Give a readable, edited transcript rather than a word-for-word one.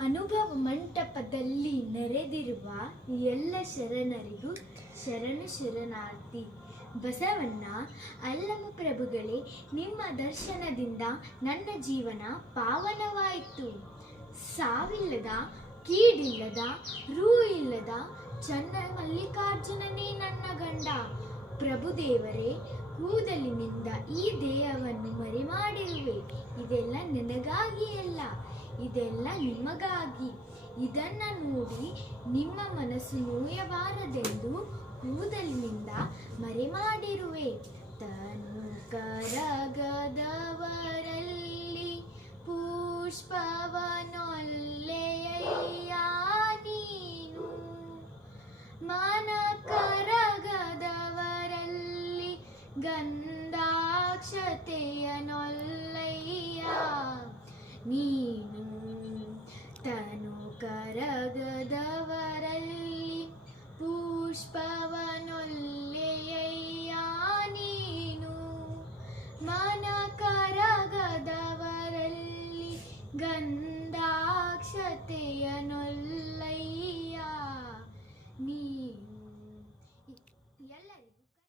ಅನುಭವ ಮಂಟಪದಲ್ಲಿ ನೆರೆದಿರುವ ಎಲ್ಲ ಶರಣರಿಗೂ ಶರಣು ಶರಣಾರ್ಥಿ. ಬಸವಣ್ಣ ಅಲ್ಲಮ ಪ್ರಭುಗಳೇ, ನಿಮ್ಮ ದರ್ಶನದಿಂದ ನನ್ನ ಜೀವನ ಪಾವನವಾಯಿತು. ಸಾವಿಲ್ಲದ, ಕೀಡಿಲ್ಲದ, ರೂ ಇಲ್ಲದ ಚನ್ನ ಮಲ್ಲಿಕಾರ್ಜುನನೇ ನನ್ನ ಗಂಡ. ಪ್ರಭುದೇವರೇ, ಕೂದಲಿನಿಂದ ಈ ದೇಹವನ್ನು ಮರೆಮಾಡಿರುವೆ. ಇದೆಲ್ಲ ನನಗಾಗಿ ಅಲ್ಲ, ಇದೆಲ್ಲ ನಿಮಗಾಗಿ. ಇದನ್ನ ನೋಡಿ ನಿಮ್ಮ ಮನಸ್ಸು ನೋಯಬಾರದೆಂದು ಕೂದಲಿನಿಂದ ಮರೆಮಾಡಿರುವೆ. ತನು ಕರಗದವರಲ್ಲಿ ಪುಷ್ಪವನೊಲ್ಲೆಯಯ್ಯ ನೀನು, ಮನ ಕರಗದವರಲ್ಲಿ ಗಂಧಾಕ್ಷತೆಯನೊಲ್ಲಯ್ಯ ನೀನು. ತನು ಕರಗದವರಲ್ಲಿ ಪುಷ್ಪವನೊಲ್ಲೆಯಯ್ಯ ನೀನು, ಮನ ಕರಗದವರಲ್ಲಿ ಗಂಧಾಕ್ಷತೆಯನೊಲ್ಲೆಯ್ಯ